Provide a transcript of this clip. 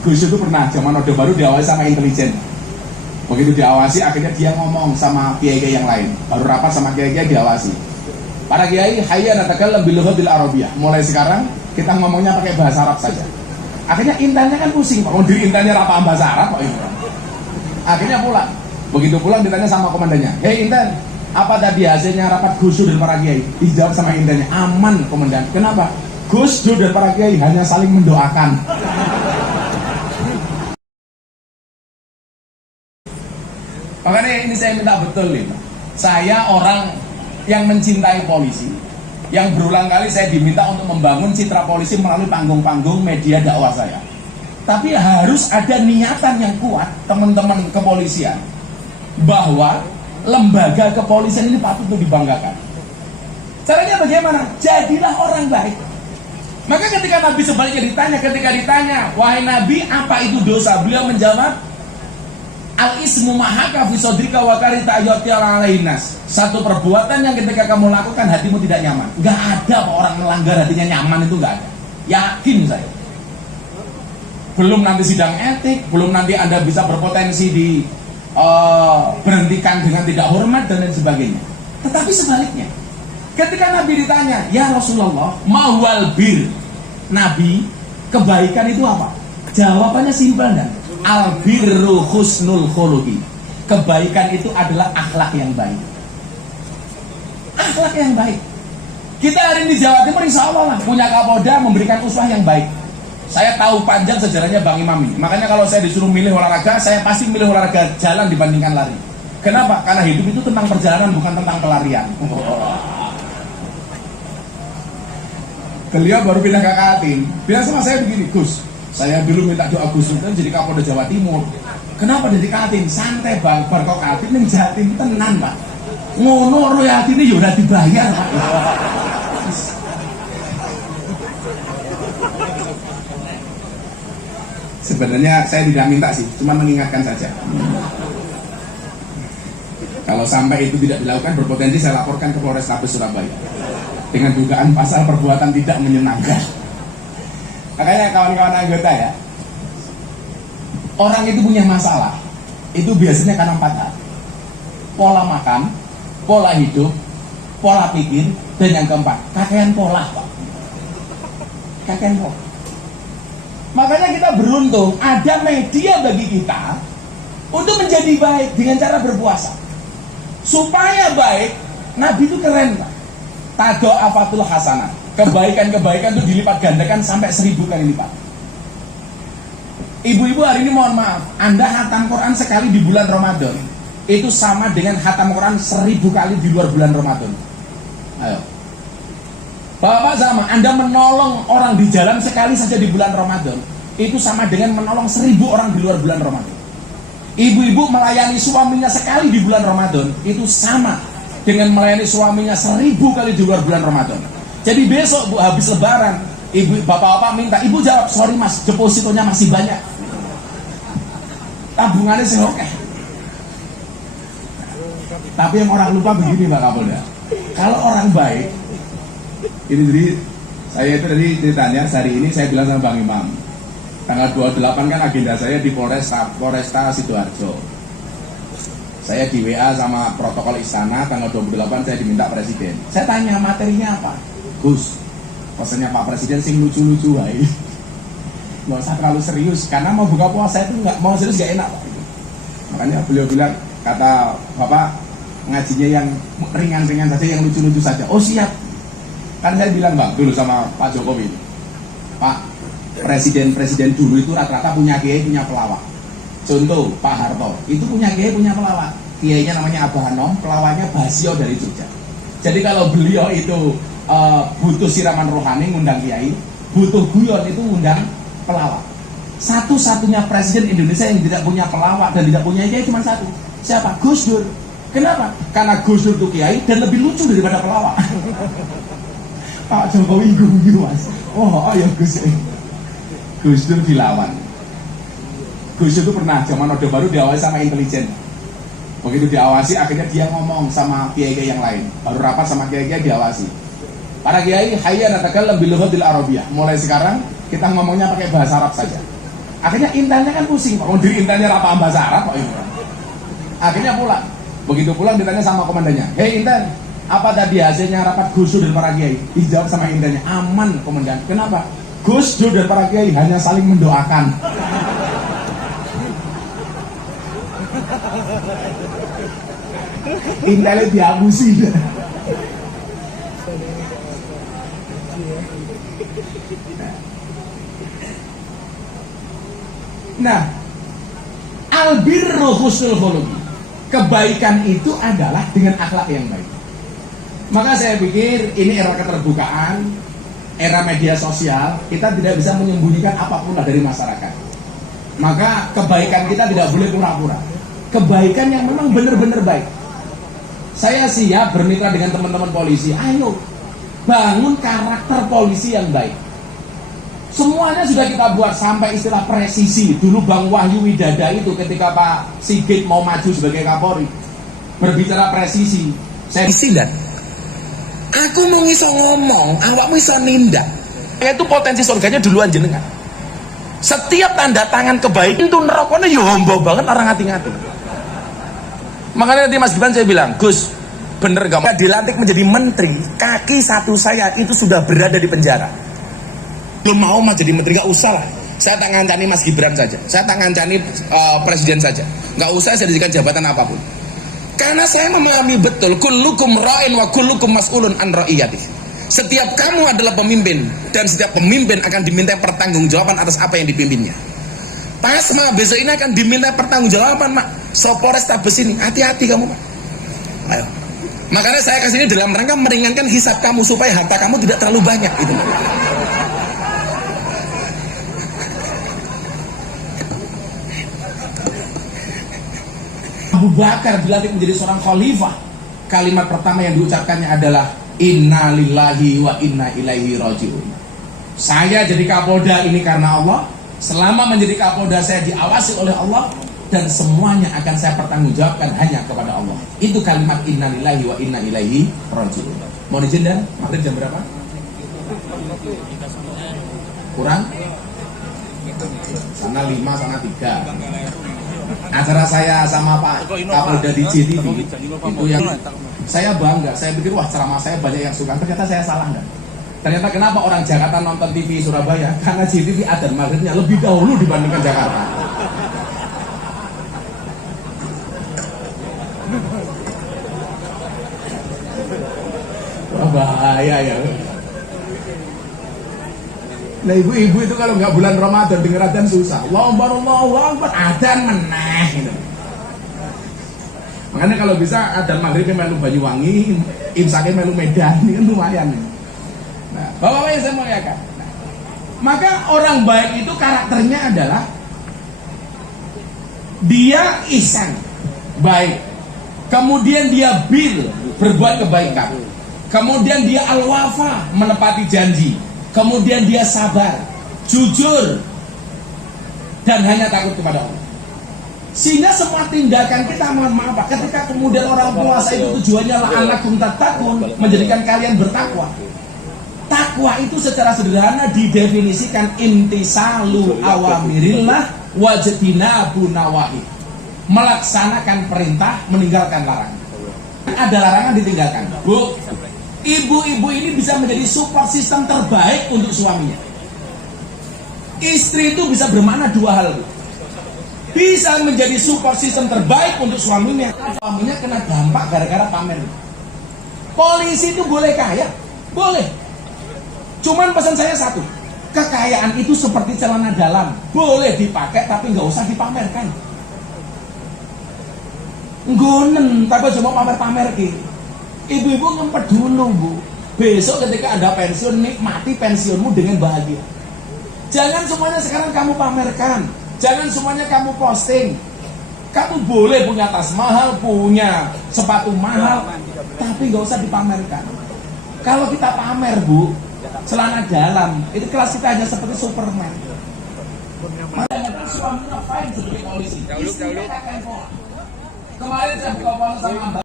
Gus itu pernah zaman Orde Baru diawasi sama intelijen. Begitu diawasi, akhirnya dia ngomong sama kiai-kiai yang lain. Baru rapat sama kiai-kiai diawasi. Para kiai, hayya natakallam bil lughatil arabiyyah. Mulai sekarang kita ngomongnya pakai bahasa Arab saja. Akhirnya intannya kan pusing, Pak. Di intannya apa bahasa Arab kok ini. Akhirnya pulang. Begitu pulang ditanya sama komandannya, "Hei Intan, apa tadi hasilnya rapat Gus Dur dan para kiai?" Dijawab sama intannya, "Aman, komandan." Kenapa? Gus Dur dan para kiai hanya saling mendoakan. Makanya ini saya minta betul nih, saya orang yang mencintai polisi, yang berulang kali saya diminta untuk membangun citra polisi melalui panggung-panggung media dakwah saya. Tapi harus ada niatan yang kuat teman-teman kepolisian bahwa lembaga kepolisian ini patut untuk dibanggakan. Caranya bagaimana? Jadilah orang baik. Maka ketika Nabi sebaliknya ditanya, "Wahai Nabi, apa itu dosa?" Beliau menjawab, "Al-ismu mahaka fi sodrika wa karita ayyatiyala alainas." Satu perbuatan yang ketika kamu lakukan hatimu tidak nyaman. Gak ada orang melanggar hatinya nyaman, itu gak ada. Yakin saya. Belum nanti sidang etik, belum nanti Anda bisa berpotensi berhentikan dengan tidak hormat dan lain sebagainya. Tetapi sebaliknya, ketika Nabi ditanya, "Ya Rasulullah, mawal bir?" Nabi, kebaikan itu apa? Jawabannya simpel dan al-birru husnul khuluqi. Kebaikan itu adalah akhlak yang baik. Akhlak yang baik. Kita hari ini di Jawa Timur insya Allah lah punya Kapolda memberikan uswah yang baik. Saya tahu panjang sejarahnya Bang Imam ini. Makanya kalau saya disuruh milih olahraga, saya pasti milih olahraga jalan dibandingkan lari. Kenapa? Karena hidup itu tentang perjalanan, bukan tentang pelarian. Beliau baru pindah ke Kaltim. Bilang sama saya begini, "Gus, saya dulu minta doa Gus Dur jadi Kapolda Jawa Timur. Kenapa jadi Kaltim? Santai Bang, bar kok Kaltim ning Jatim tenan, Pak. Ngono royaltine ya ora dibayar, Pak." Sebenarnya saya tidak minta sih, cuma mengingatkan saja. Kalau sampai itu tidak dilakukan, berpotensi saya laporkan ke Polrestabes Surabaya dengan dugaan pasal perbuatan tidak menyenangkan. Makanya kawan-kawan anggota ya, orang itu punya masalah, itu biasanya karena 4 hal. Pola makan, pola hidup, pola pikir, dan yang keempat, kakean pola, Pak. Kakean pola. Makanya kita beruntung ada media bagi kita untuk menjadi baik dengan cara berpuasa. Supaya baik, Nabi itu keren, Pak. Tado afatul hasanah. Kebaikan-kebaikan itu dilipat gandakan sampai 1000 kali lipat. Ibu-ibu hari ini mohon maaf, Anda hatam Quran sekali di bulan Ramadan, itu sama dengan hatam Quran 1000 kali di luar bulan Ramadan. Ayo. Bapak sama, Anda menolong orang di jalan sekali saja di bulan Ramadan, itu sama dengan menolong 1000 orang di luar bulan Ramadan. Ibu-ibu melayani suaminya sekali di bulan Ramadan, itu sama dengan melayani suaminya 1000 kali di luar bulan Ramadan. Jadi besok Bu habis lebaran, ibu bapak-bapak minta, "Ibu jawab, sorry mas, depositonya masih banyak, tabungannya sih oke." Tapi yang orang lupa begini Pak Kapolda, kalau orang baik, ini jadi saya itu tadi ceritanya hari ini saya bilang sama Bang Imam, tanggal 28 kan agenda saya di Polresta Sidoarjo. Saya di WA sama protokol istana, tanggal 28 saya diminta presiden. Saya tanya materinya apa? "Gus, pesannya Pak Presiden sing lucu-lucu aja. Nggak usah terlalu serius, karena mau buka puasa itu nggak mau serius nggak enak, Pak." Makanya beliau bilang, kata Bapak, ngajinya yang ringan-ringan saja, yang lucu-lucu saja. Oh siap. Kan saya bilang Bang dulu sama Pak Jokowi, "Pak, presiden-presiden dulu itu rata-rata punya kiai, punya pelawak. Contoh Pak Harto, itu punya kiai, punya pelawak. Kiainya namanya Abah Hanom, pelawaknya Basio dari Jogja. Jadi kalau beliau itu butuh siraman rohani ngundang kiai, butuh guyon itu ngundang pelawak. Satu-satunya presiden Indonesia yang tidak punya pelawak dan tidak punya kiai cuma satu. Siapa? Gus Dur. Kenapa? Karena Gus Dur itu kiai dan lebih lucu daripada pelawak. Pak Jokowi guyu mas. Oh ya Gus. Gus Dur dilawan. Gus Dur itu pernah zaman Orde Baru diawasi sama intelijen. Begitu diawasi, akhirnya dia ngomong sama kiai-kiai yang lain. Baru rapat sama kiai-kiai diawasi. Para kiai, hayya natakallam bil lughatil arabiyyah. Mulai sekarang kita ngomongnya pakai bahasa Arab saja. Akhirnya intannya kan pusing, Pak. Diri intannya apa bahasa Arab, Pak Ibu. Akhirnya pulang. Begitu pulang ditanya sama komandannya, "Hei Intan, apa tadi hasilnya rapat Gus Dur dan para kiai?" Dijawab sama intannya, "Aman, komandan." Kenapa? Gus Dur dan para kiai hanya saling mendoakan. Intannya dihapusi. Nah, albirru husnul khuluq. Kebaikan itu adalah dengan akhlak yang baik. Maka saya pikir ini era keterbukaan, era media sosial, kita tidak bisa menyembunyikan apapun lah dari masyarakat. Maka kebaikan kita tidak boleh pura-pura. Kebaikan yang memang benar-benar baik. Saya siap bermitra dengan teman-teman polisi. Ayo, bangun karakter polisi yang baik. Semuanya sudah kita buat sampai istilah presisi. Dulu Bang Wahyu Widada itu ketika Pak Sigit mau maju sebagai Kapolri berbicara presisi. Saya isilan. Aku mau ngiso ngomong, awakmu iso nindak. Itu potensi surganya duluan jenengan. Setiap tanda tangan kebaikan itu nerokone yo hombo banget orang ngati-ngati. Makanya nanti Mas Gibran saya bilang, "Gus, bener gak dilantik menjadi menteri, kaki satu saya itu sudah berada di penjara. Belum mau jadi menteri, gak usah lah. Saya tak ngancani Mas Gibran saja. Saya tak ngancani presiden saja. Gak usah saya dirikan jabatan apapun. Karena saya memahami betul, kullukum ra'in wa kullukum mas'ulun an ra'iyatih. Setiap kamu adalah pemimpin, dan setiap pemimpin akan diminta pertanggungjawaban atas apa yang dipimpinnya. Pas mak besok ini akan diminta pertanggungjawaban, mak. Sopores tabes ini, hati-hati kamu, mak. Ayo. Makanya saya kesini dalam rangka meringankan hisab kamu supaya harta kamu tidak terlalu banyak, itu. Abu Bakar dilantik menjadi seorang khalifah. Kalimat pertama yang diucapkannya adalah Inna lillahi wa inna ilaihi raji'un. Saya jadi Kapolda ini karena Allah. Selama menjadi Kapolda saya diawasi oleh Allah, dan semuanya akan saya pertanggungjawabkan hanya kepada Allah. Itu kalimat Inna lillahi wa inna ilaihi raji'un. Mau dijenda? Maghrib jam berapa? Kurang? Sana 5, sana 3. Acara saya sama Pak Kapolda di JTV itu yang saya bangga. Saya pikir wah ceramah saya banyak yang suka. Ternyata saya salah enggak? Ternyata kenapa orang Jakarta nonton TV Surabaya? Karena JTV adzan maghribnya lebih dahulu dibandingkan Jakarta. Wah, bahaya ya. Nah ibu-ibu itu kalau nggak bulan Ramadan denger adzan susah. Allahu Akbar, adzan meneh gitu. Makanya kalau bisa adzan maghribnya melu Banyuwangi, imsaknya melu Medan, ini kan lumayan. Nah, bapak-bapak yang saya muliakan. Nah, maka orang baik itu karakternya adalah dia ihsan, baik. Kemudian dia bil, berbuat kebaikan. Kemudian dia al-wafa, menepati janji. Kemudian dia sabar, jujur, dan hanya takut kepada Allah. Sehingga semua tindakan kita, mohon maaf Pak, ketika kemudian orang puasa itu tujuannya la'allakum tattaqun, menjadikan kalian bertakwa. Takwa itu secara sederhana didefinisikan imtisalu awamirillah wajtinabu nawahi. Melaksanakan perintah, meninggalkan larangan. Ada larangan ditinggalkan. Bu, ibu-ibu ini bisa menjadi support system terbaik untuk suaminya. Istri itu bisa bermakna dua hal, Bu. Bisa menjadi support system terbaik untuk suaminya. Suaminya kena dampak gara-gara pamer. Polisi itu boleh kaya? Boleh. Cuman pesan saya satu, kekayaan itu seperti celana dalam, boleh dipakai tapi nggak usah dipamerkan. Nggonen, tapi cuma pamer-pamer ki. Ibu-ibu ngempet dulu, Bu. Besok ketika ada pensiun, nikmati pensiunmu dengan bahagia. Jangan semuanya sekarang kamu pamerkan. Jangan semuanya kamu posting. Kamu boleh punya tas mahal, punya sepatu mahal, tapi nggak usah dipamerkan. Kalau kita pamer, Bu, celana dalam, itu kelas kita hanya seperti Superman. Makanya suaminya fine sebagai polisi. Istrinya kakek. Kemarin saya buka puasa sama Mbak.